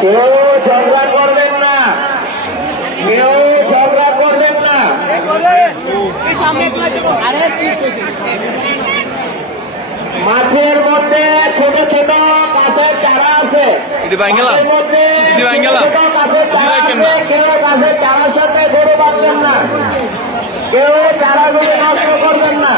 কেউ ঝগড়া করবেন না, কেউ ঝগড়া করবেন না। মাঠের মধ্যে ছোট ছোট গাছের চারা আছে, মাঠের মধ্যে ছোট গাছের চারা আছে, কেউ গাছের চারার সাথে গরু বাঁধবেন না, কেউ চারাগুলো নষ্ট করবেন না।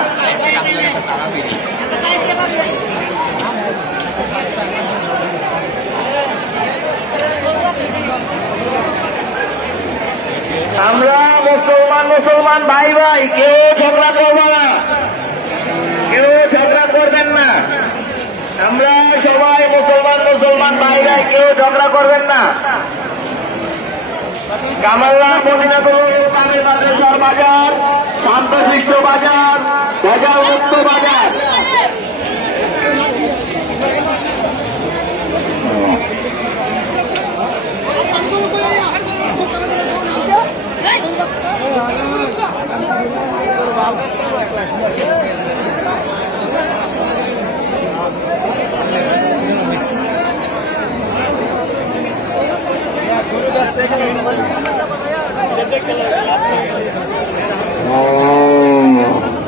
আমরা মুসলমান ভাই ভাই, কেউ ঝগড়া করবো না, কেউ ঝগড়া করবেন না। আমরা সবাই মুসলমান ভাই ভাই, কেউ ঝগড়া করবেন না। কামাল্লা মদিনাতুল ইসলামের মাদ্রাসার বাজার শান্তশিষ্ট বাজার, ভেজাল মুক্ত বাজার।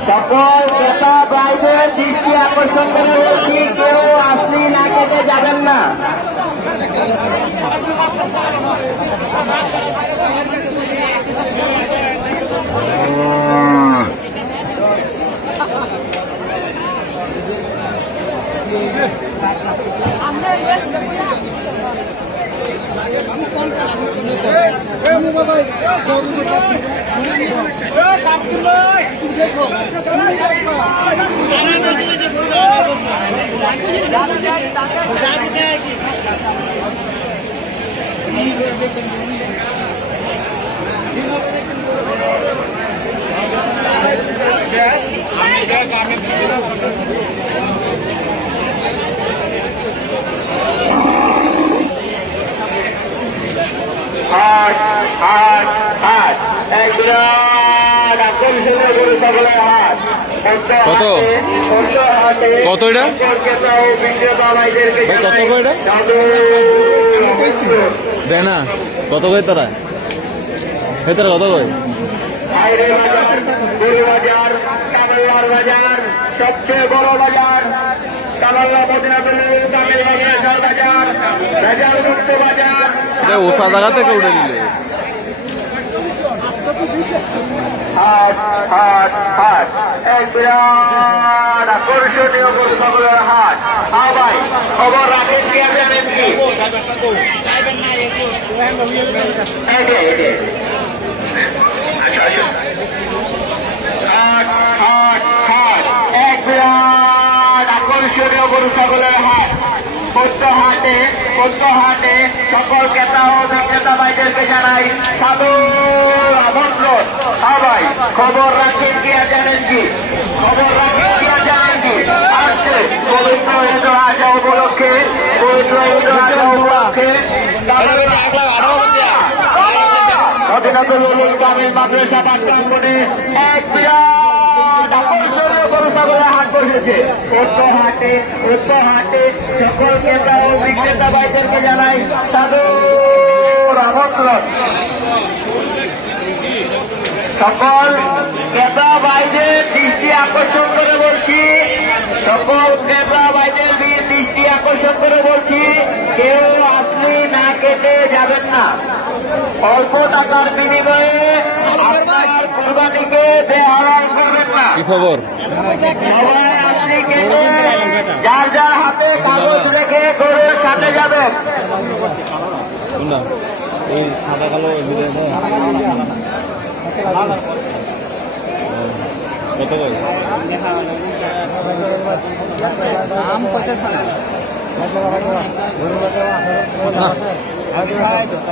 সকল ক্রেতা ভাইদের দৃষ্টি আকর্ষণ করে বলছি, কেউ আসলি না কেটে যাবেন না। হাট হাট হাট, এক বিরাট আকর্ষণীয় গরু ছাগলের হাট। কত কত এটা কত করে দেয় না? কত করে তারা ভেতরে কত করে? বাজার কামাল্লার বাজার সবচেয়ে বড় বাজার, কামাল্লা মদিনাতুল ইসলামের মাদ্রাসার বাজার, ভেজাল মুক্ত বাজার। ওষা জায়গা থেকে উঠে নিলে হাট হাট হাট, এক বিরাট আকর্ষণীয় গরু ছাগলের হাট। হ্যাঁ ভাই, খবর রাখেন কি জানেন কি? হাট হাট হাট, এক বিরাট আকর্ষণীয় গরু ছাগলের হাট। পদ্ম হাটে সকল ক্রেতা ও বিক্রেতা ভাইদেরকে জানাই সাদর আমন্ত্রণ। হ্যাঁ ভাই, খবর রাখেন কি আর জানেন কি? খবর রাখেন কি আর জানেন কি? আসছে পবিত্র ঈদ উল আজহা উপলক্ষে, পবিত্র ঈদ উল আজহা উপলক্ষে মদিনাতুল ইসলামের মাদ্রাসা প্রাঙ্গণে এক বিরাট আকর্ষণীয় গরু ছাগলের হাট বসেছে। পদ্ম হাটে সকল ক্রেতা ও বিক্রেতা ভাইদেরকে জানাই সাদর আমন্ত্রণ। সকল ক্রেতা ভাইদের দৃষ্টি আকর্ষণ করে বলছি, সকল ক্রেতা ভাইদের দৃষ্টি আকর্ষণ করে বলছি, কেউ আসলি না কেটে যাবেন না। অল্প টাকার বিনিময়ে আপনার কোরবানিকে বেহারাম করবেন না। কি খবর? সবাই আসলি কেটে যার যার হাতে কাগজ রেখে গরুর সাথে যাবেন। এই সাদা কালো কত করে?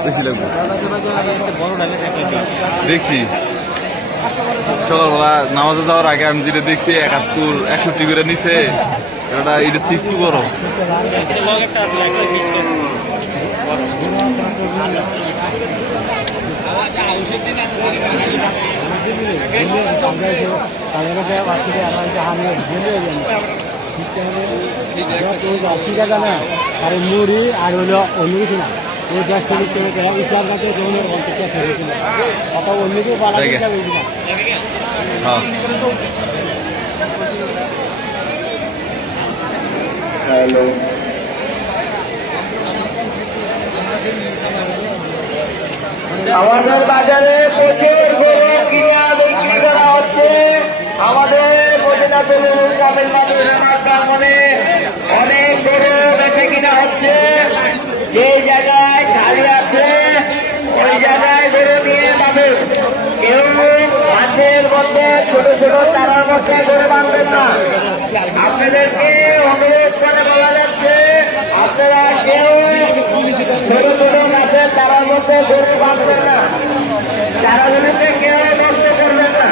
বেশি লাগবে দেখছি। সকালবেলা নামাজে যাওয়ার আগে আমি যেটা দেখছি 71-61 করে নিছে। এটা চিকটু বড়। ঠিক আছে না, আর মুড়ি আর হইলো অন্য কিছু না। এই দেখ চল্লিশ টাকা ইটার কাছে জমির অন্তত অত অন্যকেও বাড়াতে জায়গা। যাবে হ্যাঁ হ্যালো আমাদের বাজারে প্রচুর গরু কিনা বিক্রি করা হচ্ছে। আমাদের মদিনাতুল তামিলনাড়ুর গ্রামে অনেক গরু বেঁচে কিনা হচ্ছে। যে জায়গায় খালি আছে ওই জায়গায় গরু নিয়ে যাবে। কেউ হাতের মধ্যে ছোট ছোট চারার মধ্যে গরু বাঁধবেন না। আপনাদেরকে অনুরোধ করে বলা যাচ্ছে আপনারা কেউ ছোট ছোট গাছের চারার মধ্যে গরু বাঁধবেন না। চারাগুলিতে কেউ নষ্ট করবেন না।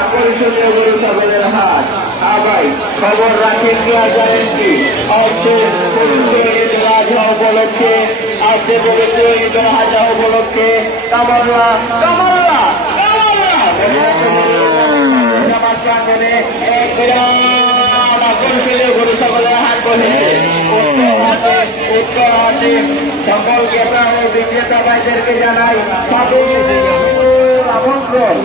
আকর্ষণীয় গরু ছাগলের হাট। ভাই খবর রাখেন কি আর জানেন কি? আজকে ঈদ রাজা উপলক্ষে আজকে পবিত্র ঈদ রাজা উপলক্ষে কামাররা কামাররা আমার প্রাঙ্গনে এক বিরাট আকর্ষণীয় গরু ছাগলের হাট বসেছে। উত্তর হাটে সকল ক্রেতা ও বিক্রেতা ভাইদেরকে জানাই আমন্ত্রণ।